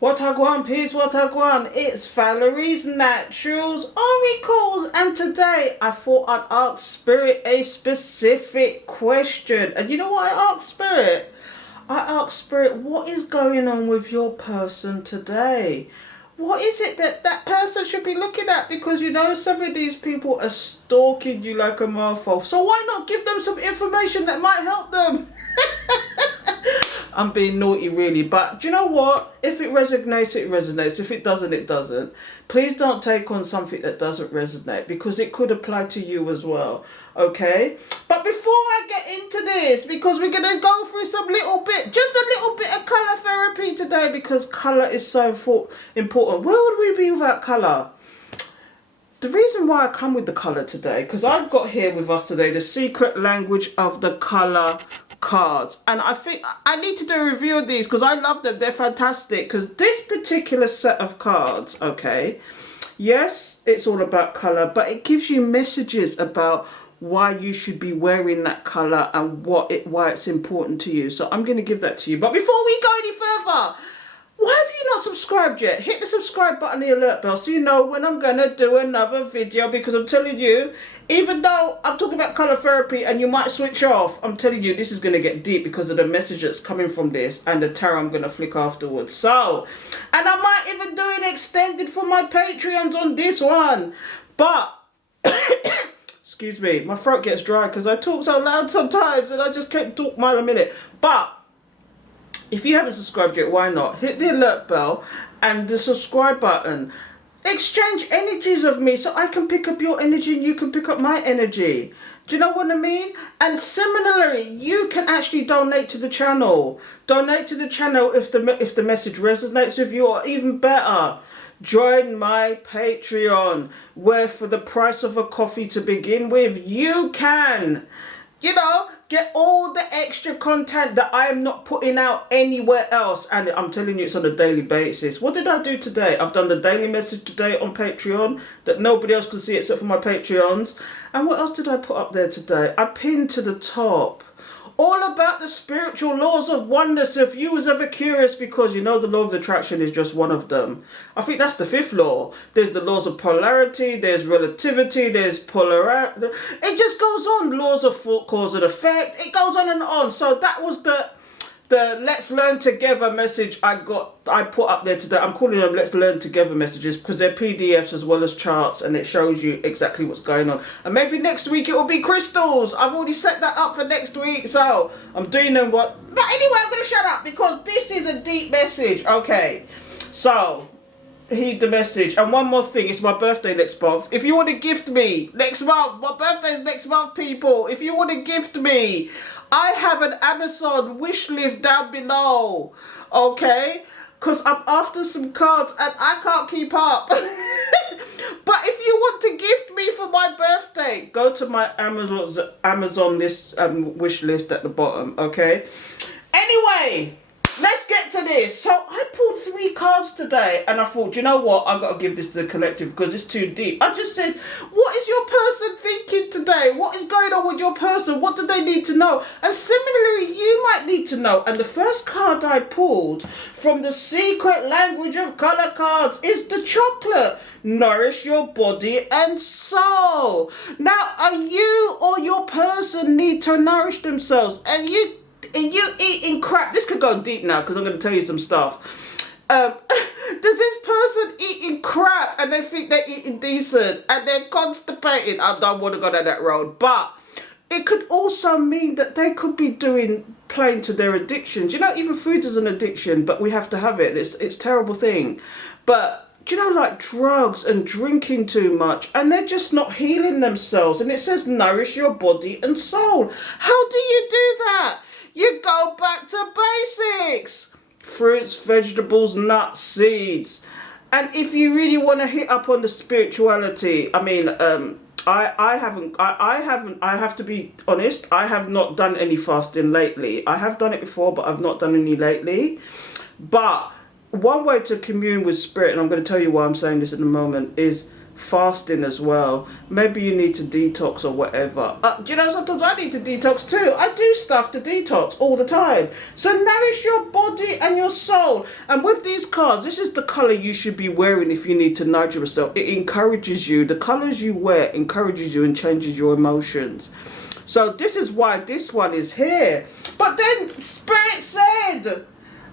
What I gwan, peeps, what I gwan. It's Valerie's Naturals Oracles, and today I thought I'd ask Spirit a specific question. And you know what I asked Spirit? I asked Spirit, what is going on with your person today? What is it that that person should be looking at? Because you know some of these people are stalking you like a mofo. So why not give them some information that might help them? I'm being naughty really, but do you know what? If it resonates, it resonates. If it doesn't, it doesn't. Please don't take on something that doesn't resonate, because it could apply to you as well, okay? But before I get into this, because we're going to go through just a little bit of colour therapy today, because colour is so important. Where would we be without colour? The reason why I come with the colour today, because I've got here with us today the secret language of the colour cards, and I think I need to do a review of these because I love them. They're fantastic. Because this particular set of cards, okay, yes, it's all about color, but it gives you messages about why you should be wearing that color and why it's important to you. So I'm going to give that to you. But before we go any further, why have you not subscribed yet? Hit the subscribe button, the alert bell, so you know when I'm going to do another video, because I'm telling you, even though I'm talking about colour therapy and you might switch off, I'm telling you this is going to get deep because of the message that's coming from this and the tarot I'm going to flick afterwards. So, and I might even do an extended for my Patreons on this one. But, excuse me, my throat gets dry because I talk so loud sometimes and I just can't talk mile a minute. But if you haven't subscribed yet, why not? Hit the alert bell and the subscribe button. Exchange energies of me so I can pick up your energy and you can pick up my energy. Do you know what I mean? And similarly, you can actually donate to the channel. Donate to the channel if the message resonates with you, or even better, join my Patreon, where for the price of a coffee to begin with, you can, you know, get all the extra content that I am not putting out anywhere else. And I'm telling you, it's on a daily basis. What did I do today? I've done the daily message today on Patreon that nobody else can see except for my Patreons. And what else did I put up there today? I pinned to the top all about the spiritual laws of oneness, if you was ever curious, because you know the law of attraction is just one of them. I think that's the fifth law. There's the laws of polarity, there's relativity, there's polarity. It just goes on. Laws of cause and effect. It goes on and on. So that was the Let's Learn Together message I put up there today. I'm calling them Let's Learn Together messages because they're PDFs as well as charts, and it shows you exactly what's going on. And maybe next week it will be crystals. I've already set that up for next week, so I'm doing them But anyway, I'm going to shut up because this is a deep message. Okay, so heed the message. And one more thing, it's my birthday next month. If you want to gift me next month, my birthday's next month, people. If you want to gift me, I have an Amazon wish list down below, okay? Because I'm after some cards and I can't keep up. But if you want to gift me for my birthday, go to my Amazon list wish list at the bottom, okay? Anyway, let's get to this. So I pulled 3 cards today and I thought, you know what? I've got to give this to the collective because it's too deep. I just said, what is your person thinking today? What is going on with your person? What do they need to know? And similarly, you might need to know. And the first card I pulled from the secret language of color cards is the chocolate. Nourish your body and soul. Now, are you or your person need to nourish themselves? And you eating crap? This could go deep now because I'm going to tell you some stuff. Does this person eating crap and they think they're eating decent and they're constipated? I don't want to go down that road, but it could also mean that they could be playing to their addictions. You know, even food is an addiction, but we have to have it. It's a terrible thing. But do you know, like drugs and drinking too much, and they're just not healing themselves. And it says nourish your body and soul. How do you do that? You go back to basics. Fruits, vegetables, nuts, seeds. And if you really want to hit up on the spirituality, I mean, I have to be honest, I have not done any fasting lately. I have done it before, but I've not done any lately. But one way to commune with spirit, and I'm going to tell you why I'm saying this in a moment, is fasting as well. Maybe you need to detox or whatever. Do you know, sometimes I need to detox too. I do stuff to detox all the time. So nourish your body and your soul. And with these cards, this is the color you should be wearing if you need to nudge yourself. It encourages you. The colors you wear encourages you and changes your emotions. So this is why this one is here. But then Spirit said,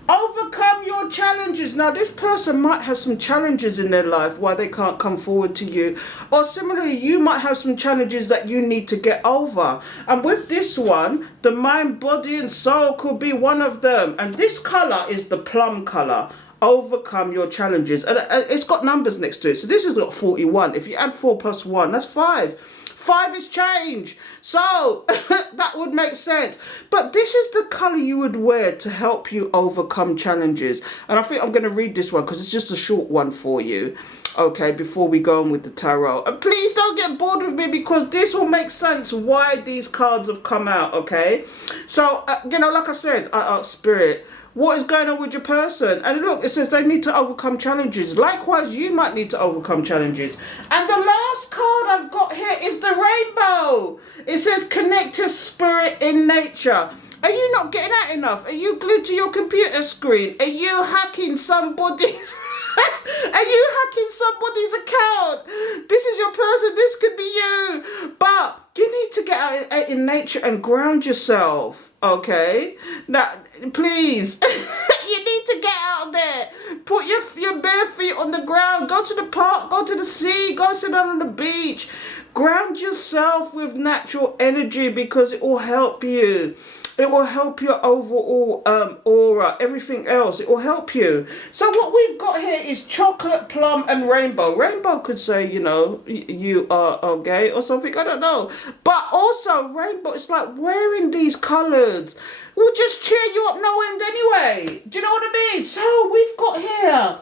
overcome your challenges. Now, this person might have some challenges in their life why they can't come forward to you. Or similarly, you might have some challenges that you need to get over. And with this one, the mind, body, and soul could be one of them. And this color is the plum color. Overcome your challenges. And it's got numbers next to it. So this has got 41. If you add 4 plus 1, that's 5. 5 is change. So that would make sense. But this is the colour you would wear to help you overcome challenges. And I think I'm going to read this one because it's just a short one for you. Okay, before we go on with the tarot. And please don't get bored with me because this will make sense why these cards have come out, okay? So, you know, like I said, I asked Spirit, what is going on with your person? And look, it says they need to overcome challenges. Likewise, you might need to overcome challenges. And the last card I've got here is the rainbow. It says connect to spirit in nature. Are you not getting out enough? Are you glued to your computer screen? Are you hacking somebody's... Are you hacking somebody's account? This is your person. This could be you. But you need to get out in nature and ground yourself. Okay? Now, please. You need to get out there. Put your bare feet on the ground. Go to the park. Go to the sea. Go sit down on the beach. Ground yourself with natural energy because it will help you. It will help your overall aura, everything else. It will help you. So what we've got here is chocolate, plum, and rainbow. Rainbow could say, you know, you are gay or something. I don't know. But also rainbow, it's like wearing these colours will just cheer you up no end anyway. Do you know what I mean? So we've got here.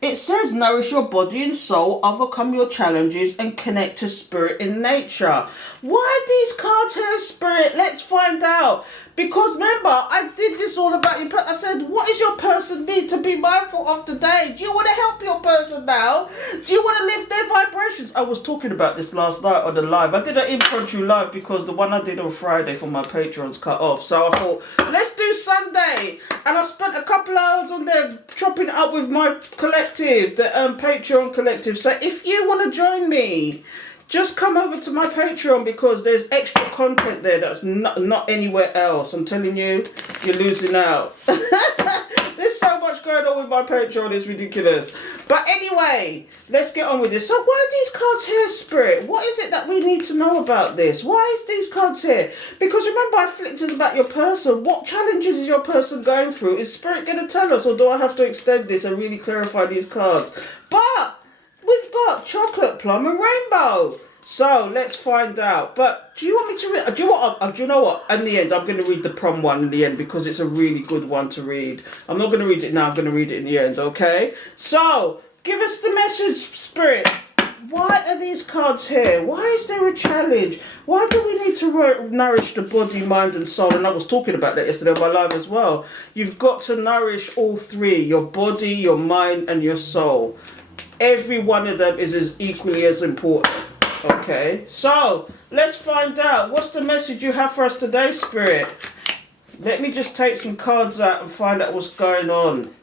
It says, nourish your body and soul, overcome your challenges, and connect to spirit in nature. Why are these cards here, Spirit? Let's find out. Because remember, I did this all about you. I said, what is your person need to be mindful of today? Do you want to help your person now? Do you want to lift their vibrations? I was talking about this last night on the live. I did an impromptu live because the one I did on Friday for my Patreon's cut off. So I thought, let's do Sunday. And I spent a couple hours on there chopping it up with my collective, the Patreon collective. So if you want to join me, just come over to my Patreon because there's extra content there that's not anywhere else. I'm telling you, you're losing out. There's so much going on with my Patreon, it's ridiculous. But anyway, let's get on with this. So why are these cards here, Spirit? What is it that we need to know about this? Why is these cards here? Because remember, I flicked it about your person. What challenges is your person going through? Is Spirit going to tell us, or do I have to extend this and really clarify these cards? But we've got chocolate, plum, and rainbow. So let's find out. But do you want me to read? Do you know what? In the end, I'm going to read the plum one in the end because it's a really good one to read. I'm not going to read it now. I'm going to read it in the end. Okay. So give us the message, Spirit. Why are these cards here? Why is there a challenge? Why do we need to nourish the body, mind, and soul? And I was talking about that yesterday on my live as well. You've got to nourish all three: your body, your mind, and your soul. Every one of them is as equally as important. Okay, so let's find out. What's the message you have for us today, Spirit? Let me just take some cards out and find out what's going on.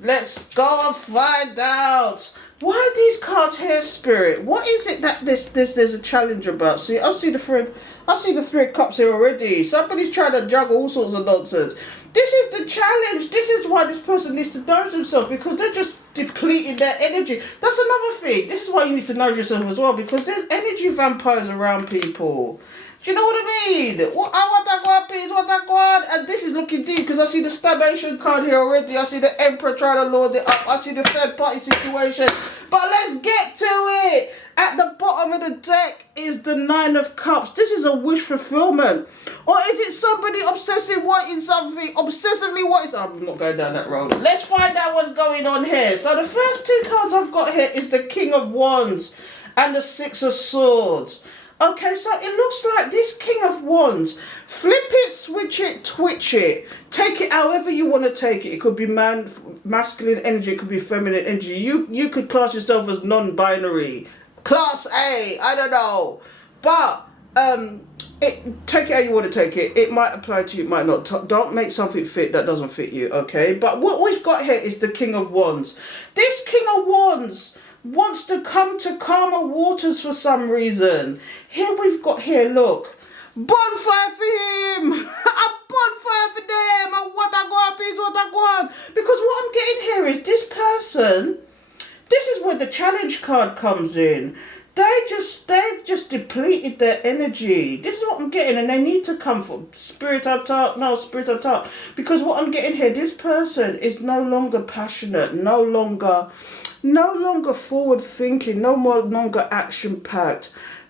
Let's go and find out. Why are these cards here, Spirit? What is it that there's a challenge about? See, I see the Three of Cups here already. Somebody's trying to juggle all sorts of nonsense. This is the challenge. This is why this person needs to nourish themselves, because they're just depleting their energy. That's another thing. This is why you need to nourish yourself as well, because there's energy vampires around people. Do you know what I mean? What that one, please, what that one? And this is looking deep because I see the stagnation card here already. I see the Emperor trying to load it up. I see the third party situation. But let's get to it. At the bottom of the deck is the Nine of Cups. This is a wish fulfillment. Or is it somebody obsessively wanting something? Obsessively wanting... I'm not going down that road. Let's find out what's going on here. So the first two cards I've got here is the King of Wands and the Six of Swords. Okay, so it looks like this King of Wands. Flip it, switch it, twitch it. Take it however you want to take it. It could be masculine energy, it could be feminine energy. You could class yourself as non-binary. Class A, I don't know. But take it how you want to take it. It might apply to you, it might not. Don't make something fit that doesn't fit you, okay? But what we've got here is the King of Wands. This King of Wands wants to come to calmer waters for some reason. Here we've got here, look. Bonfire for him! A bonfire for them! And what I go up is what I go on. Because what I'm getting here is this person, this is where the challenge card comes in. They've just depleted their energy. This is what I'm getting, and they need to come for spirit up top. No, spirit up top. Because what I'm getting here, this person is no longer passionate, no longer forward thinking, no longer action packed.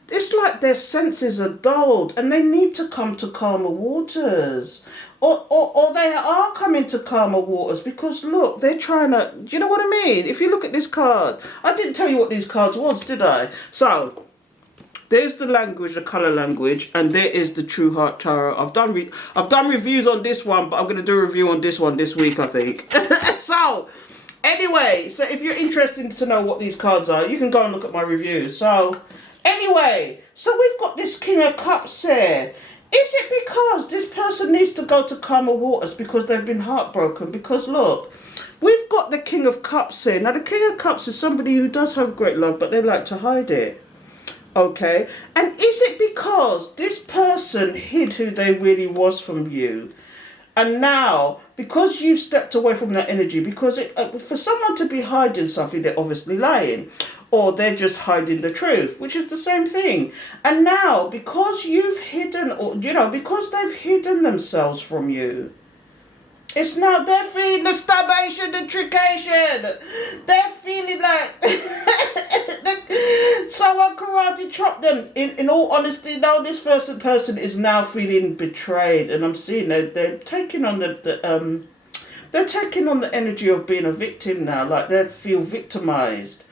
It's like their senses are dulled, and they need to come to calmer waters. Or they are coming to calmer waters because look, they're trying to, do you know what I mean? If you look at this card, I didn't tell you what these cards was, did I? So, there's the language, the colour language, and there is the True Heart Tarot. I've done reviews on this one, but I'm going to do a review on this one this week, I think. So, anyway, so if you're interested to know what these cards are, you can go and look at my reviews. So, anyway, so we've got this King of Cups here. Is it because this person needs to go to calmer waters because they've been heartbroken? Because look, we've got the King of Cups here. Now the King of Cups is somebody who does have great love, but they like to hide it. Okay? And is it because this person hid who they really was from you? And now, because you've stepped away from that energy, because for someone to be hiding something, they're obviously lying. Or they're just hiding the truth, which is the same thing. And now, because you've hidden, or because they've hidden themselves from you, it's now they're feeling the starvation, the trication. They're feeling like someone karate chopped them. In all honesty, now this person is now feeling betrayed, and I'm seeing they're taking on they're taking on the energy of being a victim now. Like they feel victimized.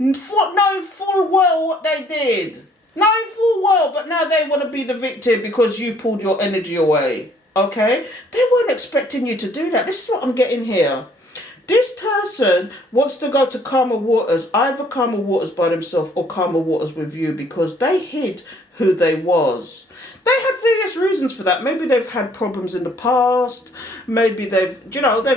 Knowing full well what they did. Knowing full well, but now they want to be the victim because you've pulled your energy away. Okay? They weren't expecting you to do that. This is what I'm getting here. This person wants to go to calmer waters, either calmer waters by themselves or calmer waters with you because they hid who they was. They had various reasons for that. Maybe they've had problems in the past. Maybe they've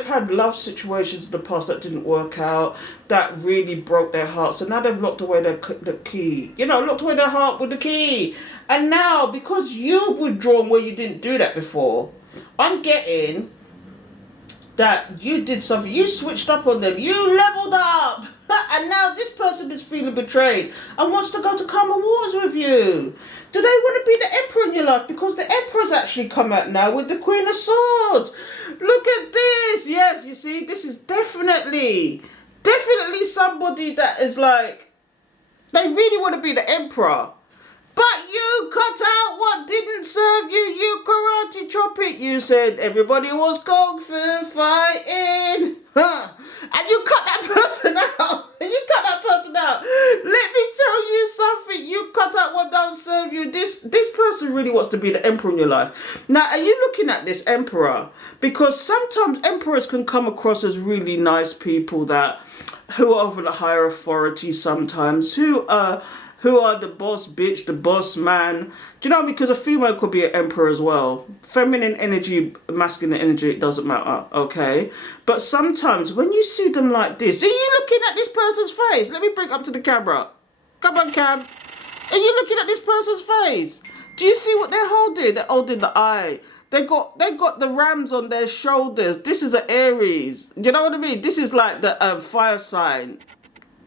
had love situations in the past that didn't work out, that really broke their heart. So now they've locked away the key. Locked away their heart with the key. And now, because you've withdrawn where you didn't do that before, I'm getting that you did something. You switched up on them. You leveled up. And now this person is feeling betrayed and wants to go to calmer waters with you. Do they want to be the Emperor in your life? Because the Emperor's actually come out now with the Queen of Swords. Look at this. Yes, you see, this is definitely somebody that is like, they really want to be the Emperor. But you cut out what didn't serve you. You karate chop it. You said everybody was kung fu fighting. And you cut that person out. Let me tell you something. You cut out what don't serve you. This person really wants to be the Emperor in your life. Now, are you looking at this Emperor? Because sometimes Emperors can come across as really nice people who are over the higher authority sometimes, who are the boss bitch, the boss man. Do you know, because a female could be an emperor as well. Feminine energy, masculine energy, it doesn't matter, okay? But sometimes when you see them like this, are you looking at this person's face? Let me bring up to the camera. Come on, Cam. Are you looking at this person's face? Do you see what they're holding? They're holding the eye. They got the rams on their shoulders. This is an Aries. You know what I mean? This is like the fire sign.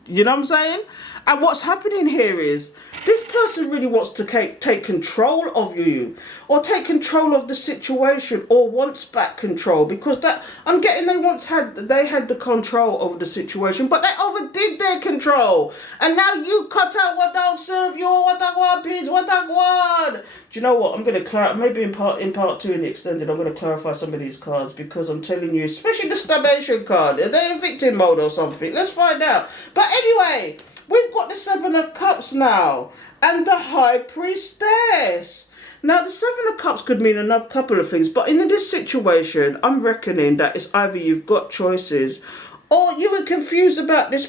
You know what I'm saying? And what's happening here is this person really wants to take control of you, or take control of the situation, or wants back control, because that I'm getting they had the control over the situation, but they overdid their control, and now you cut out what don't serve you, what I want, please, what I want. Do you know what? I'm going to maybe in part 2 in the extended, I'm going to clarify some of these cards, because I'm telling you, especially the starvation card, are they in victim mode or something? Let's find out. But anyway, we've got the Seven of Cups now and the High Priestess. Now, the Seven of Cups could mean another couple of things, but in this situation, I'm reckoning that it's either you've got choices or you were confused about I'm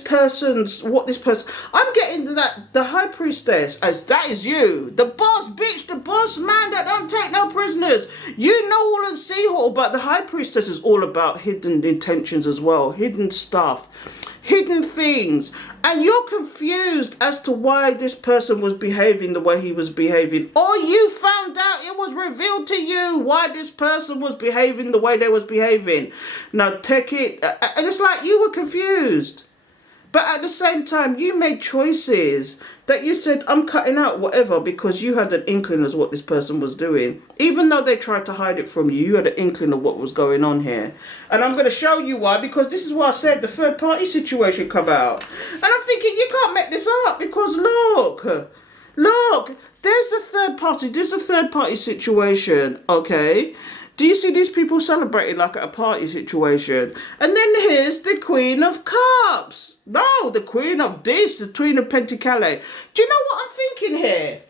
getting that the High Priestess, as that is you, the boss bitch, the boss man that don't take no prisoners. You know all and see all, but the High Priestess is all about hidden intentions as well, hidden stuff, hidden things, and you're confused as to why this person was behaving the way he was behaving, or you found out it was revealed to you why this person was behaving the way they was behaving. Now take it, and it's like you were confused, but at the same time you made choices that you said, I'm cutting out whatever, because you had an inkling as what this person was doing. Even though they tried to hide it from you, you had an inkling of what was going on here. And I'm going to show you why, because this is why I said the third party situation come out. And I'm thinking, you can't make this up, because look, there's the third party. There's a third party situation, okay? Do you see these people celebrating like at a party situation? And then here's the Queen of Cups. No, the Queen of this, the Queen of Pentacles. Do you know what I'm thinking here?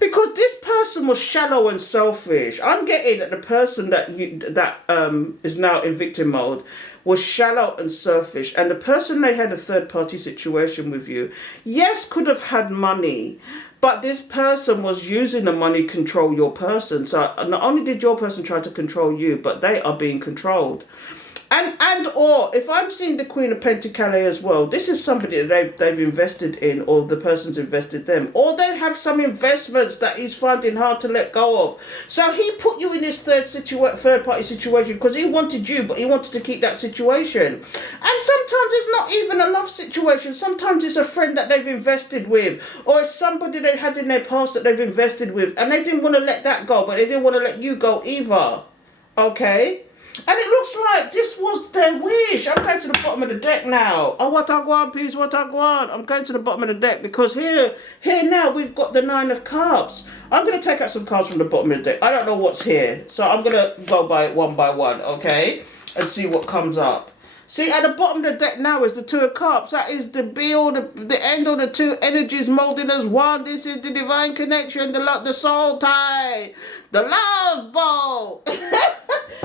Because this person was shallow and selfish. I'm getting that the person that is now in victim mode was shallow and selfish. And the person they had a third party situation with you, yes, could have had money, but this person was using the money to control your person. So not only did your person try to control you, but they are being controlled. Or if I'm seeing the Queen of Pentacles as well, this is somebody that they've invested in, or the person's invested them, or they have some investments that he's finding hard to let go of. So he put you in this third party situation because he wanted you, but he wanted to keep that situation. And sometimes it's not even a love situation. Sometimes it's a friend that they've invested with, or it's somebody they had in their past that they've invested with, and they didn't want to let that go, but they didn't want to let you go either. Okay? And it looks like this was their wish. I'm going to the bottom of the deck now. Oh, what I want, peace, what I want. I'm going to the bottom of the deck because here now we've got the Nine of Cups. I'm going to take out some cards from the bottom of the deck. I don't know what's here. So I'm going to go by one, okay? And see what comes up. See, at the bottom of the deck now is the Two of Cups. That is the be-all, the end of the two energies molding as one. This is the divine connection, the soul tie, the love bolt.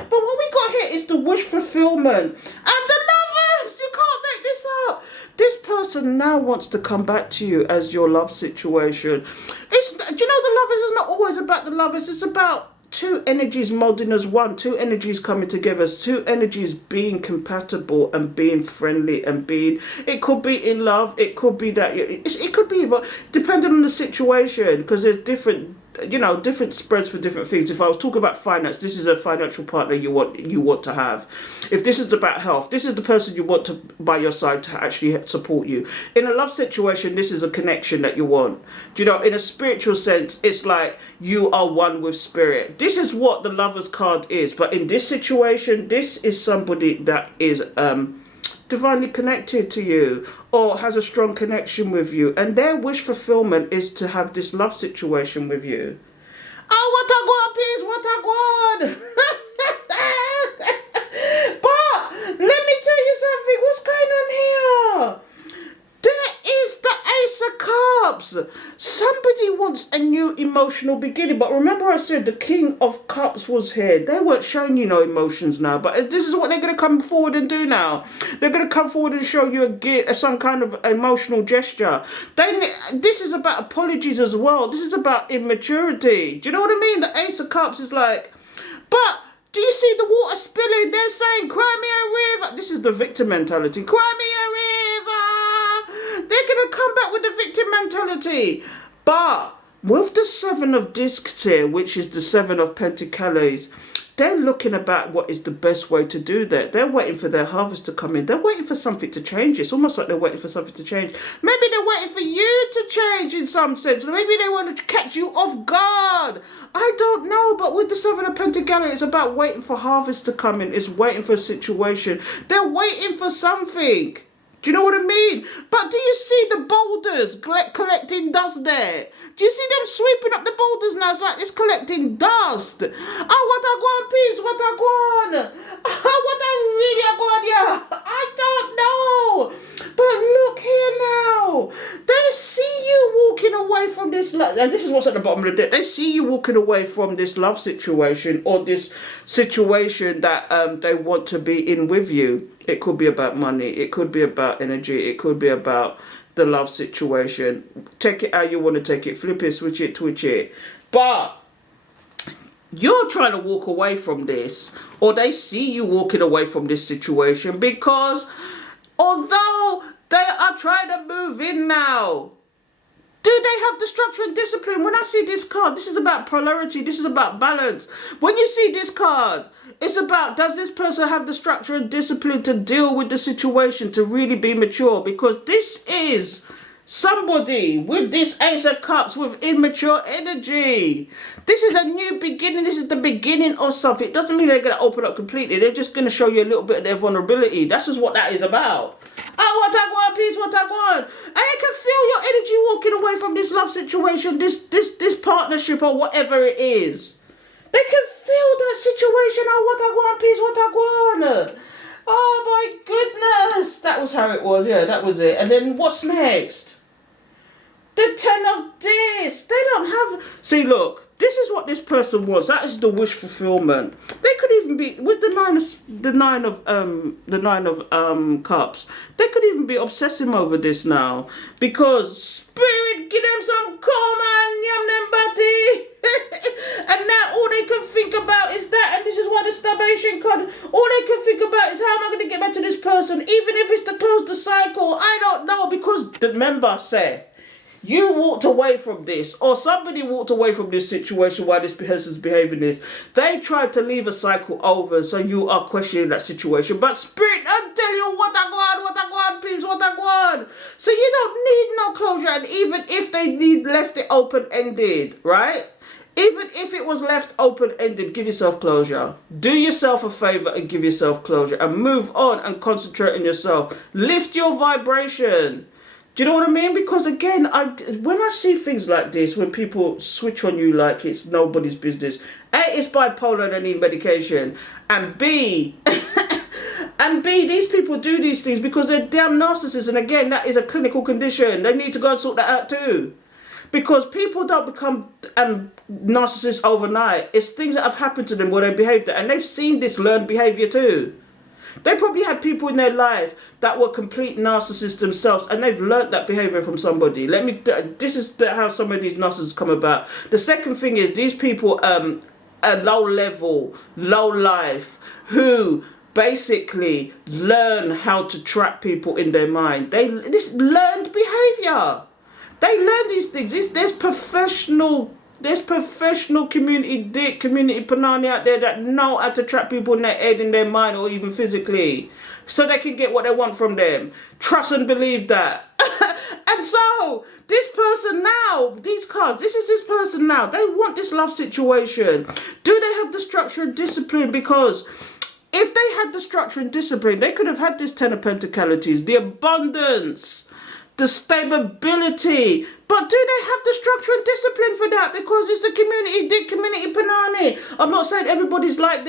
But what we got here is the wish fulfillment. And the lovers, you can't make this up. This person now wants to come back to you as your love situation. Do you know the lovers is not always about the lovers. It's about two energies molding as one, two energies coming together, two energies being compatible and being friendly and being, it could be in love, it could be that, it could be, depending on the situation, because there's different spreads for different things. If I was talking about finance, this is a financial partner you want to have. If this is about health, this is the person you want to by your side to actually support you. In a love situation, this is a connection that you want. Do you know, in a spiritual sense, it's like you are one with spirit. This is what the Lover's card is. But in this situation, this is somebody that is divinely connected to you or has a strong connection with you, and their wish fulfillment is to have this love situation with you. Oh, what a god, peace, what a god. But let me tell you something, what's going on here? There is the Ace of Cups. Somebody wants a new emotional beginning. But remember I said the King of Cups was here. They weren't showing you no emotions now. But this is what they're going to come forward and do now. They're going to come forward and show you some kind of emotional gesture. This is about apologies as well. This is about immaturity. Do you know what I mean? The Ace of Cups is like, but do you see the water spilling? They're saying, cry me a river. This is the victim mentality. Cry me a river. They're going to come back with the victim mentality. But with the Seven of Discs here, which is the Seven of Pentacles, they're looking about what is the best way to do that. They're waiting for their harvest to come in. They're waiting for something to change. It's almost like they're waiting for something to change. Maybe they're waiting for you to change in some sense. Maybe they want to catch you off guard. I don't know. But with the Seven of Pentacles, it's about waiting for harvest to come in. It's waiting for a situation. They're waiting for something. Do you know what I mean? But do you see the boulders collecting dust there? Do you see them sweeping up the boulders now? It's like it's collecting dust. Oh, what a gwan, peeps, what a gwan. Oh, what a really a gwan, yeah. I don't know. But look here like, and this is what's at the bottom of the deck. They see you walking away from this love situation or this situation that they want to be in with you. It could be about money. It could be about energy. It could be about the love situation. Take it how you want to take it. Flip it, switch it, twitch it. But you're trying to walk away from this, or they see you walking away from this situation, because although they are trying to move in now, do they have the structure and discipline? When I see this card, this is about polarity. This is about balance. When you see this card, it's about, does this person have the structure and discipline to deal with the situation, to really be mature? Because this is somebody with this Ace of Cups with immature energy. This is a new beginning. This is the beginning of something. It doesn't mean they're going to open up completely. They're just going to show you a little bit of their vulnerability. That's just what that is about. Oh, what I want, peace, what I want. And I can feel your energy walking away from this love situation, this partnership, or whatever it is. They can feel that situation. Oh, what I want, peace, what I want. Oh my goodness. That was how it was. Yeah, that was it. And then what's next? The 10 of this. They don't have... See, look. This is what this person wants. That is the wish fulfillment. They could even be with the nine of cups. They could even be obsessing over this now, because spirit give them some calm and yam them body. And now all they can think about is that, and this is why the starvation card. All they can think about is, how am I going to get back to this person, even if it's to close the cycle. I don't know, because the member said, you walked away from this, or somebody walked away from this situation while this person's behaving this. They tried to leave a cycle over, so you are questioning that situation. But spirit, I'll tell you what I want, peeps, what I want. So you don't need no closure, and even if they left it open-ended, right? Even if it was left open-ended, give yourself closure. Do yourself a favor and give yourself closure, and move on and concentrate on yourself. Lift your vibration. Do you know what I mean? Because again, when I see things like this, when people switch on you like it's nobody's business, A, it's bipolar and they need medication, and B, these people do these things because they're damn narcissists, and again, that is a clinical condition. They need to go and sort that out too. Because people don't become narcissists overnight. It's things that have happened to them where they behave that, and they've seen this learned behavior too. They probably had people in their life that were complete narcissists themselves, and they've learnt that behavior from somebody. This is how some of these narcissists come about. The second thing is, these people are low level, low life, who basically learn how to trap people in their mind. This learned behavior. They learn these things. There's professional community panani out there that know how to trap people in their head, in their mind, or even physically, so they can get what they want from them. Trust and believe that. And so, this person now, these cards, this is this person now. They want this love situation. Do they have the structure and discipline? Because if they had the structure and discipline, they could have had this 10 of Pentacles, the abundance, the stability. But do they have the structure and discipline for that? Because it's the community panani. I'm not saying everybody's like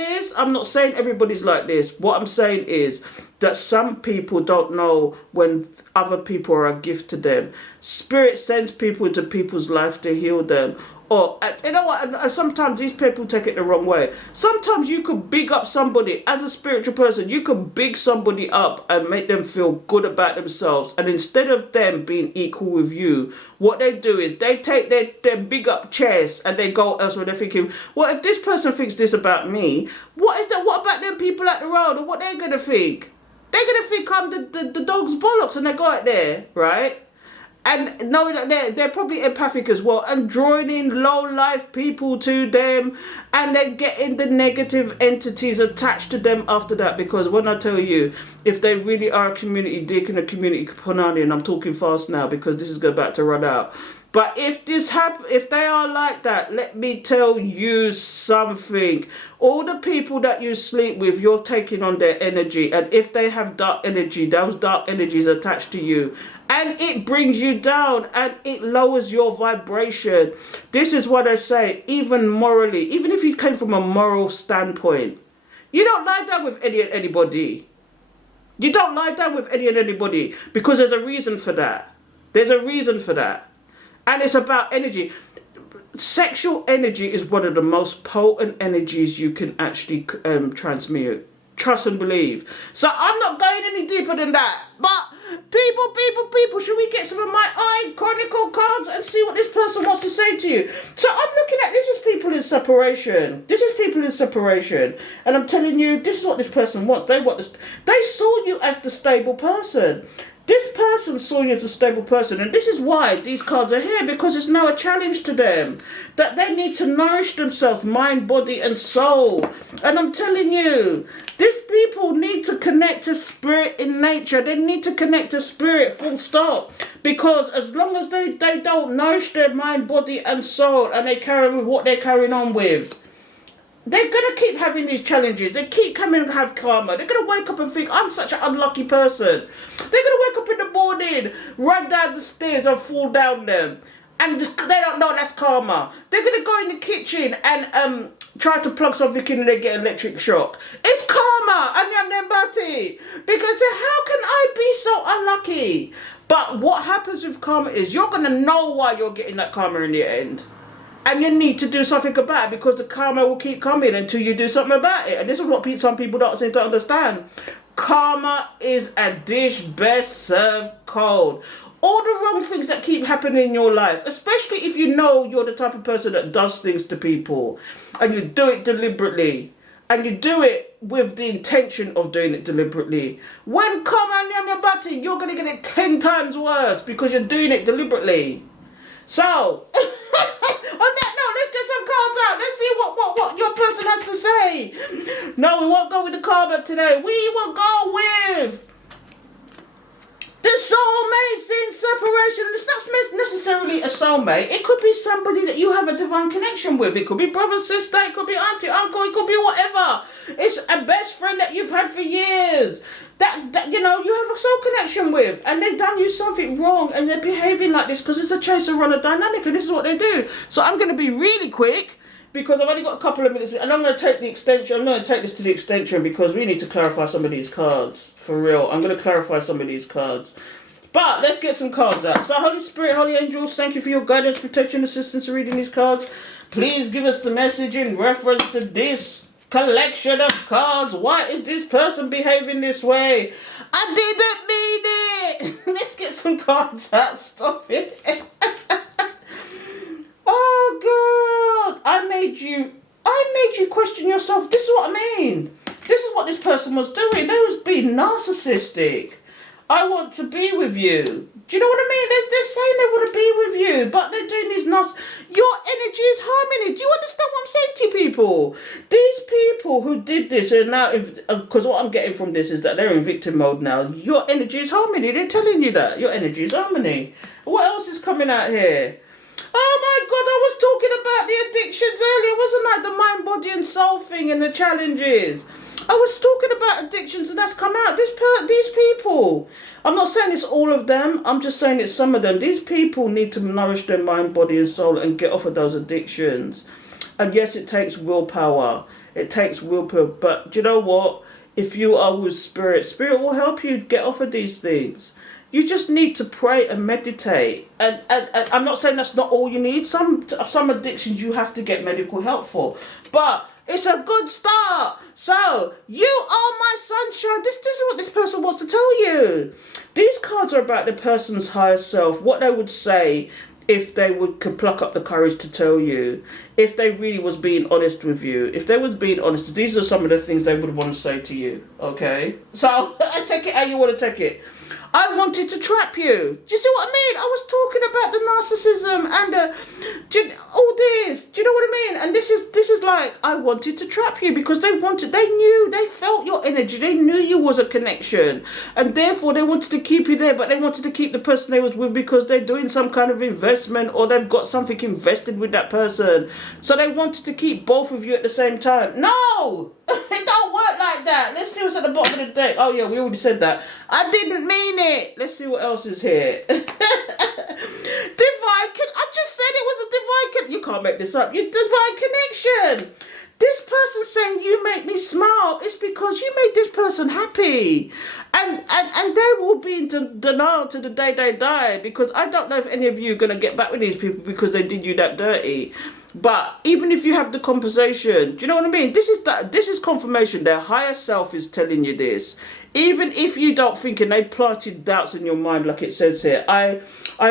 this. What I'm saying is that some people don't know when other people are a gift to them. Spirit sends people into people's life to heal them. Or, you know what, sometimes these people take it the wrong way. Sometimes you could big up somebody as a spiritual person. You could big somebody up and make them feel good about themselves. And instead of them being equal with you, what they do is they take their big up chest and they go elsewhere. They're thinking, well, if this person thinks this about me, what about them people at the road? Or what they're going to think? They're going to think I'm the dog's bollocks, and they go out there, right? And knowing that they're probably empathic as well, and drawing in low life people to them, and then getting the negative entities attached to them after that. Because when I tell you, if they really are a community dick and a community panani, and I'm talking fast now because this is about to run out. But if they are like that, let me tell you something. All the people that you sleep with, you're taking on their energy. And if they have dark energy, those dark energies attached to you. And it brings you down and it lowers your vibration. This is what I say, even morally, even if you came from a moral standpoint, you don't lie down with anybody. You don't lie down with any and anybody, because there's a reason for that. There's a reason for that. And it's about energy. Sexual energy is one of the most potent energies you can actually transmute. Trust and believe. So I'm not going any deeper than that. But people, should we get some of my eye chronicle cards and see what this person wants to say to you? So I'm looking at, this is people in separation. This is people in separation. And I'm telling you, this is what this person wants. They saw you as the stable person. This person saw you as a stable person, and this is why these cards are here, because it's now a challenge to them that they need to nourish themselves, mind, body, and soul. And I'm telling you, these people need to connect to spirit in nature. They need to connect to spirit, full stop. Because as long as they don't nourish their mind, body, and soul, and they carry with what they're carrying on with, they're going to keep having these challenges. They keep coming and have karma. They're going to wake up and think, I'm such an unlucky person. They're going to wake up in the morning, run down the stairs and fall down them. And they don't know that's karma. They're going to go in the kitchen and try to plug something in and they get electric shock. It's karma. And I'm bati. Because how can I be so unlucky? But what happens with karma is you're going to know why you're getting that karma in the end. And you need to do something about it, because the karma will keep coming until you do something about it. And this is what some people don't seem to understand. Karma is a dish best served cold. All the wrong things that keep happening in your life, especially if you know you're the type of person that does things to people, and you do it deliberately, and you do it with the intention of doing it deliberately. When karma and your body, you're going to get it 10 times worse because you're doing it deliberately. So, on that note, let's get some cards out. Let's see what your person has to say. No, we won't go with the karma today. We will go with the soulmates in separation. It's not necessarily a soulmate. It could be somebody that you have a divine connection with. It could be brother, sister. It could be auntie, uncle. It could be whatever. It's a best friend that you've had for years. That you know you have a soul connection with, and they've done you something wrong, and they're behaving like this because it's a chase and runner dynamic, and this is what they do. So I'm going to be really quick because I've only got a couple of minutes, and I'm going to take the extension. I'm going to take this to the extension because we need to clarify some of these cards for real. I'm going to clarify some of these cards, but let's get some cards out. So Holy Spirit, Holy Angels, thank you for your guidance, protection, assistance in reading these cards. Please give us the message in reference to this collection of cards. Why is this person behaving this way? I didn't mean it. Let's get some cards out. Stop it. Oh God, I made you question yourself. This is what I mean. This is what this person was doing. They was being narcissistic. I want to be with you. Do you know what I mean? They're saying they want to be with you, but they're doing these Your energy is harming it. Do you understand what I'm saying to you, people? These people who did this are now, because what I'm getting from this is that they're in victim mode now. Your energy is harmony. They're telling you that. Your energy is harmony. What else is coming out here? Oh my God, I was talking about the addictions earlier. It wasn't like the mind, body and soul thing and the challenges. I was talking about addictions and that's come out. These people, I'm not saying it's all of them. I'm just saying it's some of them. These people need to nourish their mind, body and soul and get off of those addictions. And yes, it takes willpower. It takes willpower. But do you know what? If you are with spirit, spirit will help you get off of these things. You just need to pray and meditate. And I'm not saying that's not all you need. Some addictions you have to get medical help for. But it's a good start. So, you are my sunshine. This is what this person wants to tell you. These cards are about the person's higher self. What they would say if they could pluck up the courage to tell you. If they really was being honest with you. If they was being honest. These are some of the things they would want to say to you. Okay? So, take it how you want to take it. I wanted to trap you. Do you see what I mean? I was talking about the narcissism and all this. Do you know what I mean? And this is like, I wanted to trap you because they felt your energy. They knew you was a connection. And therefore they wanted to keep you there, but they wanted to keep the person they was with because they're doing some kind of investment or they've got something invested with that person. So they wanted to keep both of you at the same time. No! It don't work like that. Let's see what's at the bottom of the deck. Oh yeah, we already said that. I didn't mean it. Let's see what else is here. Divine. I just said it was a divine. You can't make this up. Your divine connection. This person saying you make me smile is because you made this person happy. And they will be in denial to the day they die, because I don't know if any of you are going to get back with these people because they did you that dirty. But even if you have the conversation, do you know what I mean? This is confirmation. Their higher self is telling you this. Even if you don't think, and they planted doubts in your mind, like it says here, I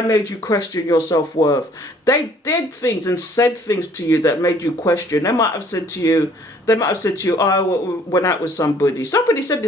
made you question your self-worth. They did things and said things to you that made you question. They might have said to you, oh, I went out with somebody. Somebody said this